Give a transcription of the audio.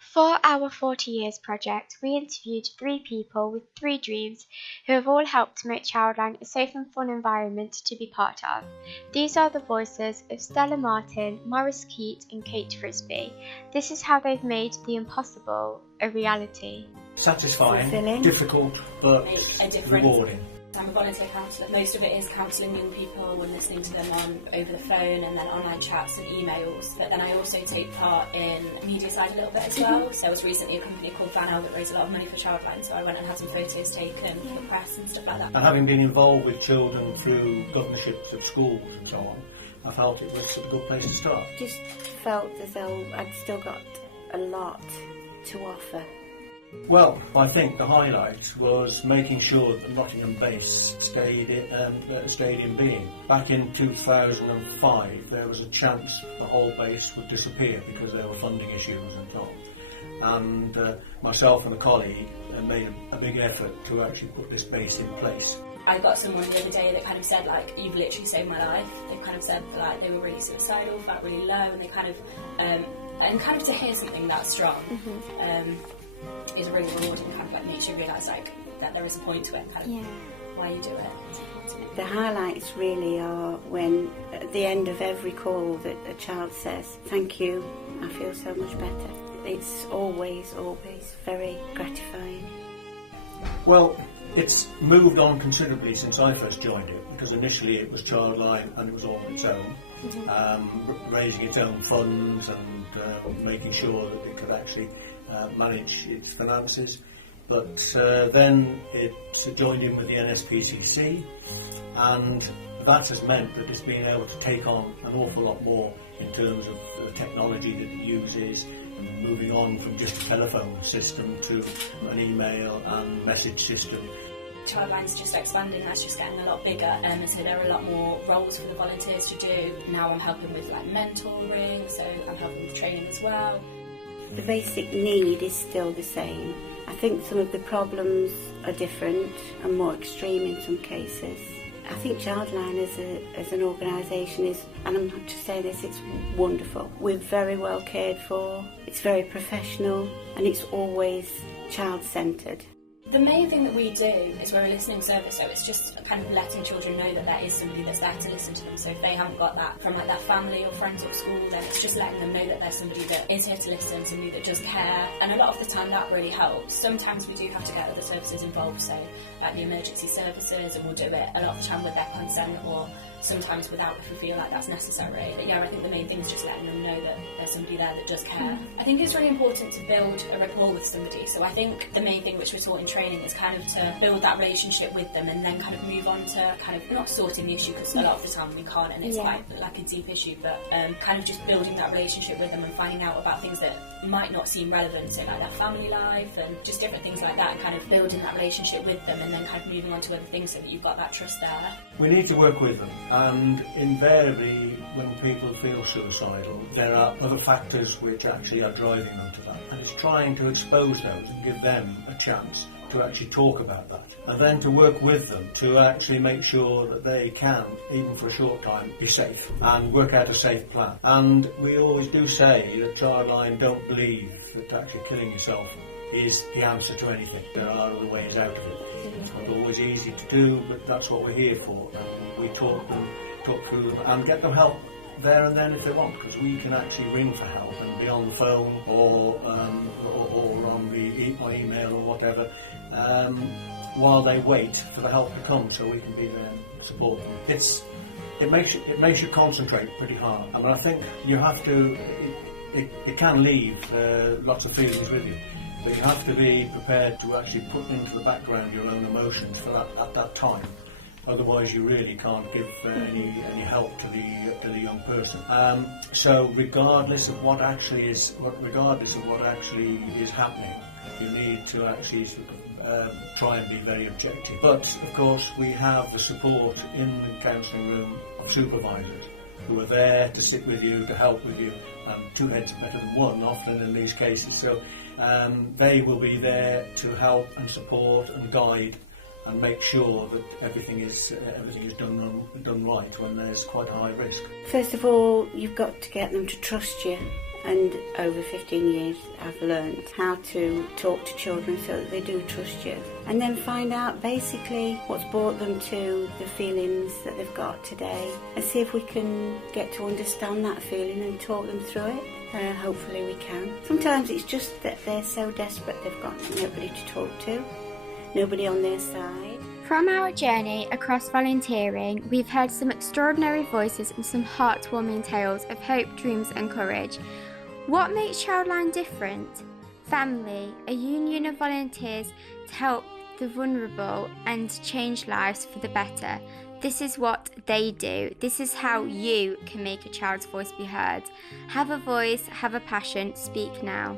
For our 40 Years project, we interviewed 3 people with 3 dreams who have all helped to make Childline a safe and fun environment to be part of. These are the voices of Stella Martin, Maurice Keat and Kate Frisbee. This is how they've made the impossible a reality. Satisfying, fulfilling, difficult, but rewarding. I'm a volunteer counsellor. Most of it is counselling young people and listening to them on over the phone and then online chats and emails. But then I also take part in the media side a little bit as well. So there was recently a company called Van that raised a lot of money for Childline, so I went and had some photos taken for the press and stuff like that. And having been involved with children through governorships of schools and so on, I felt it was a good place to start. Just felt as though I'd still got a lot to offer. Well, I think the highlight was making sure that Nottingham base stayed in being. Back in 2005, there was a chance the whole base would disappear because there were funding issues and so on. And myself and a colleague made a big effort to actually put this base in place. I got someone the other day that kind of said, like, you've literally saved my life. They kind of said, like, they were really suicidal, felt really low, and they kind of, and kind of to hear something that strong, is really rewarding, kind of like makes you realise like that there is a point to it, kind of why you do it. The highlights really are when at the end of every call that a child says, "Thank you, I feel so much better." It's always very gratifying. Well, it's moved on considerably since I first joined it, because initially it was Childline and it was all on its own, raising its own funds and making sure that it could actually manage its finances. But then it joined in with the NSPCC, and that has meant that it's been able to take on an awful lot more in terms of the technology that it uses, and moving on from just a telephone system to an email and message system. Childline's just expanding, that's just getting a lot bigger, and so there are a lot more roles for the volunteers to do. Now I'm helping with like mentoring, so I'm helping with training as well. The basic need is still the same. I think some of the problems are different and more extreme in some cases. I think Childline as an organisation is, and I'm not just saying this, it's wonderful. We're very well cared for, it's very professional, and it's always child-centred. The main thing that we do is we're a listening service, so it's just kind of letting children know that there is somebody that's there to listen to them. So if they haven't got that from like their family or friends or school, then it's just letting them know that there's somebody that is here to listen, somebody that does care. And a lot of the time that really helps. Sometimes we do have to get other services involved, so like the emergency services, and we'll do it a lot of the time with their consent, or sometimes without if we feel like that's necessary. But yeah, I think the main thing is just letting them know that there's somebody there that does care. I think it's really important to build a rapport with somebody, so I think the main thing which we're taught in training is kind of to build that relationship with them and then kind of move on to kind of not sorting the issue, because a lot of the time we can't, and it's quite like a deep issue, but kind of just building that relationship with them and finding out about things that might not seem relevant, so like their family life and just different things like that, and kind of building that relationship with them and then kind of moving on to other things so that you've got that trust there. We need to work with them, and invariably when people feel suicidal there are other factors which actually are driving them to that, and it's trying to expose those and give them a chance to actually talk about that, and then to work with them to actually make sure that they can, even for a short time, be safe and work out a safe plan. And we always do say that Childline don't believe that actually killing yourself is the answer to anything. There are other ways out of it. It's not always easy to do, but that's what we're here for. And we talk through them and get them help there and then if they want, because we can actually ring for help and be on the phone or on the email or whatever while they wait for the help to come, so we can be there and support them. It makes you concentrate pretty hard. I mean, I think you have to. It can leave lots of feelings with you, but you have to be prepared to actually put into the background your own emotions for that at that time. Otherwise, you really can't give any help to the young person. So, regardless of what actually is happening, you need to actually try and be very objective. But of course, we have the support in the counselling room of supervisors who are there to sit with you, to help with you. Two heads are better than one, often in these cases. So they will be there to help and support and guide and make sure that everything is done right when there's quite a high risk. First of all, you've got to get them to trust you And over 15 years I've learned how to talk to children so that they do trust you. And then find out basically what's brought them to the feelings that they've got today, and see if we can get to understand that feeling and talk them through it. Hopefully we can. Sometimes it's just that they're so desperate they've got nobody to talk to, nobody on their side. From our journey across volunteering, we've heard some extraordinary voices and some heartwarming tales of hope, dreams and courage. What makes Childline different? Family, a union of volunteers to help the vulnerable and change lives for the better. This is what they do. This is how you can make a child's voice be heard. Have a voice, have a passion, speak now.